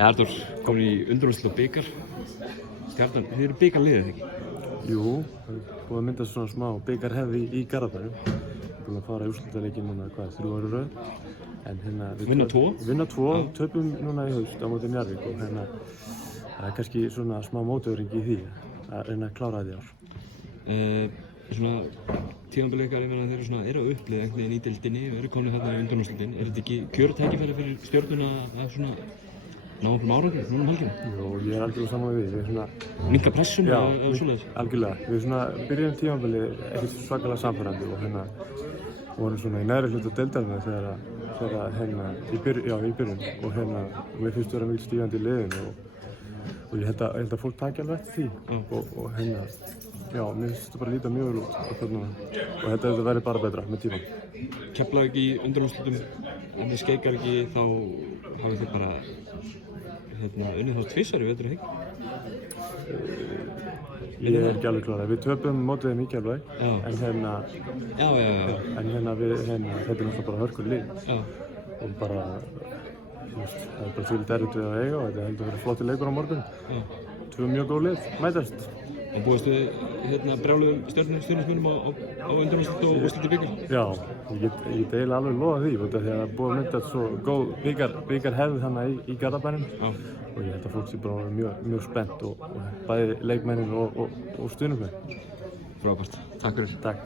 Arnór, komin í undanúrslit og bikar. Stjarnan, þið eru bikarliðið ekki? Jú, það er búið að myndast svona smá bikarhefð í Garðabænum. Búin að fara í úrslitaleiki núna, 3 ára röð. En Vinna 2? Vinna 2, töpum núna í haust á móti Njarðvík og það er kannski svona smá mótöðring í því að reyna að klára þetta í ár. Svona tímabilið ykkar, ég meina þeir eru svona að upplið einhvern veginn í deildinni og eru komin þarna í undanúrslitin. Er þetta ekki kjörtækifæri fyrir Stjörnuna að svona ná einhverjum árangri núna helgina? Jú, ég er algjörlega saman við því. Við svona minnka pressuna eða svoleiðis? Algjörlega. Við svona byrjum tímabilið ekkert svakalega samfærandi og vorum svona í neðri hluta deildarinnar þegar í byrjun og mér finnst vera mikil stígandi í liðinu og ég held að fólk taki alveg eftir því og mér finnst þetta bara líta mjög vel út á kvöldinu og þetta verður bara betra með tíman. Keflavík í undanúrslitum, en þið skeikar ekki þá hafið þið bara unnið þá tvisvar í vetur, ekki? Ég er ekki alveg klárað. Við töpum mótið þeim í Keflavík en þetta er náttúrulega bara hörkuleg lið og bara það er bara svolítið erfitt við að eiga og þetta heldur að vera flotti leikur á morgun. 2 mjög góð lið mætast. En búistu brjáluðum stjörnustuðningsmönnum á undanúrslit og úrslit í bikar? Já, ég get eiginlega alveg lofað því því að það er búið að mynda svo góð bikarhefð þarna í Garðabænum og ég held að fólk sé bara mjög spennt og bæði leikmennin og stuðningsmenn. Frábært. Takk fyrir. Takk.